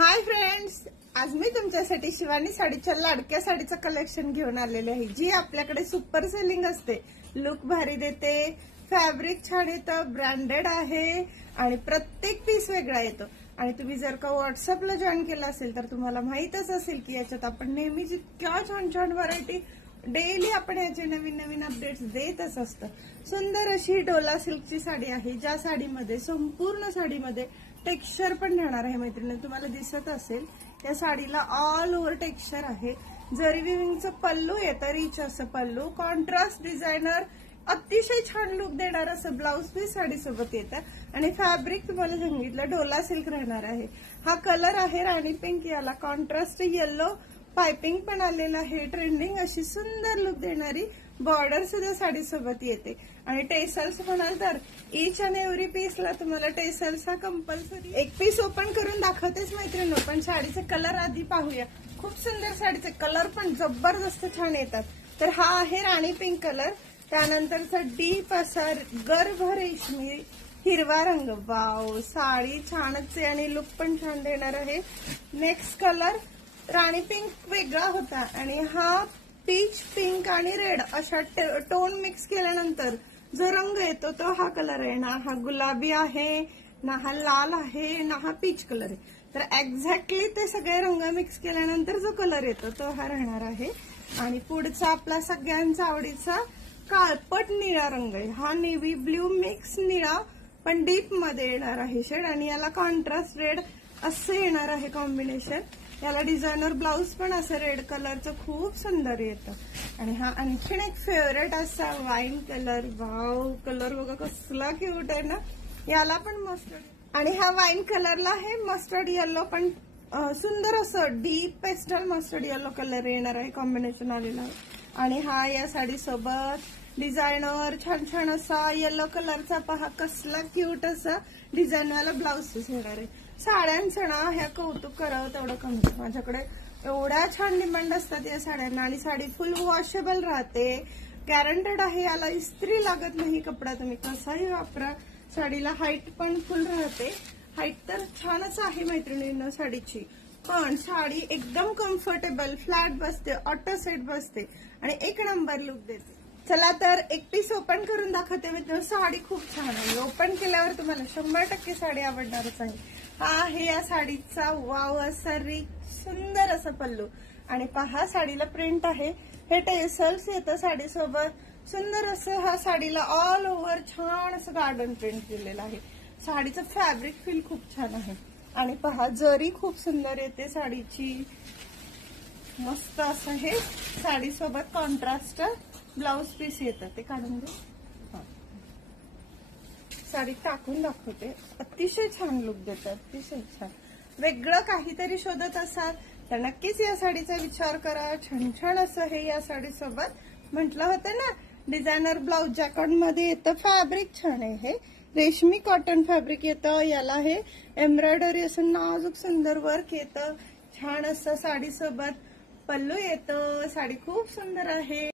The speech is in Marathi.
हाय फ्रेंड्स, आज मी तुमच्यासाठी शिवानी साडीच्या लाडक्या साडीचं कलेक्शन घेऊन आलेले आहे, जी आपल्याकडे सुपर सेलिंग असते. लुक भारी देते, फॅब्रिक छान येतं, ब्रँडेड आहे आणि प्रत्येक पीस वेगळा येतो. आणि तुम्ही जर का व्हॉट्सअपला जॉईन केलं असेल तर तुम्हाला माहितच असेल की याच्यात आपण नेहमी जितक्या छान छान व्हरायटी डेली आपण याचे नवीन नवीन अपडेट्स देतच असतं. सुंदर अशी डोला सिल्कची साडी आहे, ज्या साडीमध्ये संपूर्ण साडीमध्ये टेक्स्चर पण राहणार आहे. मैत्रिणी तुम्हाला दिसत असेल या साडीला ऑल ओव्हर टेक्स्चर आहे. जरी विविंगचं पल्लू येतं, रिच असं पल्लू, कॉन्ट्रास्ट डिझायनर अतिशय छान लुक देणार असं ब्लाउज पीस साडीसोबत येतं. आणि फॅब्रिक तुम्हाला सांगितलं डोला सिल्क राहणार आहे. हा कलर आहे राणी पिंक, याला कॉन्ट्रास्ट येलो पाइपिंग पण आलेलं आहे. ट्रेंडिंग अशी सुंदर लुक देणारी बॉर्डर सुद्धा साडीसोबत येते. आणि टेसल्स म्हणाल तर ईच अँड एव्हरी पीसला तुम्हाला टेसल्स हा कंपल्सरी. एक पीस ओपन करून दाखवतेच मैत्रिणी, पण साडीचे कलर आधी पाहूया. खूप सुंदर साडीचे कलर पण जबरदस्त छान येतात. तर हा आहे राणी पिंक कलर, त्यानंतरचा डीप असा गर्भ रेशमी हिरवा रंग. वाव, साडी छानच आहे आणि लुक पण छान देणार आहे. नेक्स्ट कलर राणी पिंक वेगळा होता आणि हा पीच पिंक आणि रेड अशा टोन मिक्स केल्यानंतर जो रंग येतो तो हा कलर आहे. ना हा गुलाबी आहे, ना हा लाल आहे, ना हा पीच कलर आहे. तर एक्झॅक्टली ते सगळे रंग मिक्स केल्यानंतर जो कलर येतो तो हा राहणार आहे. आणि पुढचा आपला सगळ्यांचा आवडीचा काळपट निळा रंग आहे. हा नेव्ही ब्ल्यू मिक्स निळा पण डीप मध्ये येणार आहे शेड, आणि याला कॉन्ट्रास्ट रेड असं येणार आहे कॉम्बिनेशन. याला डिझायनर ब्लाउज पण असं रेड कलरचं खूप सुंदर येतं. आणि हा आणखीन एक फेवरेट असा वाईन कलर. वाव, कलर बघा कसला क्यूट आहे ना. याला पण मस्टर्ड, आणि हा वाईन कलरला आहे मस्टर्ड येलो पण सुंदर असं deep pastel mustard yellow colour येणार आहे, कॉम्बिनेशन आलेलं आहे. आणि हा या साडी सोबत डिझायनर छान छान असा येलो कलरचा पहा कसला क्यूट असा डिझाईनवाला ब्लाउज पीस येणार आहे. साड्यांचं ना ह्या कौतुक करावं तेवढं कमी. माझ्याकडे एवढ्या छान डिमांड असतात या साड्यांना, आणि साडी फुल वॉशेबल राहते, गॅरंटेड आहे. याला इस्त्री लागत नाही, कपडा तुम्ही कसाही वापरा. साडीला हाईट पण फुल राहते. हाईट तर छानच आहे मैत्रिणींना साडीची, पण साडी एकदम कम्फर्टेबल फ्लॅट बसते, ऑटो सेट बसते आणि एक नंबर लुक देते. चला तर एक पीस ओपन करून दाखवते मित्रांनो. साडी खूप छान आहे, ओपन केल्यावर तुम्हाला 100% साडी आवडणारच आहे. हा आहे या साडीचा वाव असा रिच सुंदर असा पल्लू, आणि पहा साडीला प्रिंट आहे. हे टेसल्स येतं साडीसोबत. सुंदर असं हा साडीला ऑल ओव्हर छान असं गार्डन प्रिंट केलेलं आहे. साडीचं फॅब्रिक फील खूप छान आहे. आणि पहा जरी खूप सुंदर येते साडीची, मस्त असं हे साडीसोबत कॉन्ट्रास्ट ब्लाउज पीस येतं. ते काढून दे, साडी टाकून दाखवते. अतिशय छान लुक देतात, अतिशय छान. वेगळं काहीतरी शोधत असाल तर नक्कीच या साडीचा विचार करा. छान छान असं हे या साडीसोबत म्हटलं होतं ना, डिझायनर ब्लाउज जॅकेट मध्ये येतं. फॅब्रिक छान आहे, हे रेशमी कॉटन फॅब्रिक येतं. याला हे एम्ब्रॉयडरी असं नाजूक सुंदर वर्क येतं. छान असं साडीसोबत पल्लू येतं. साडी खूप सुंदर आहे.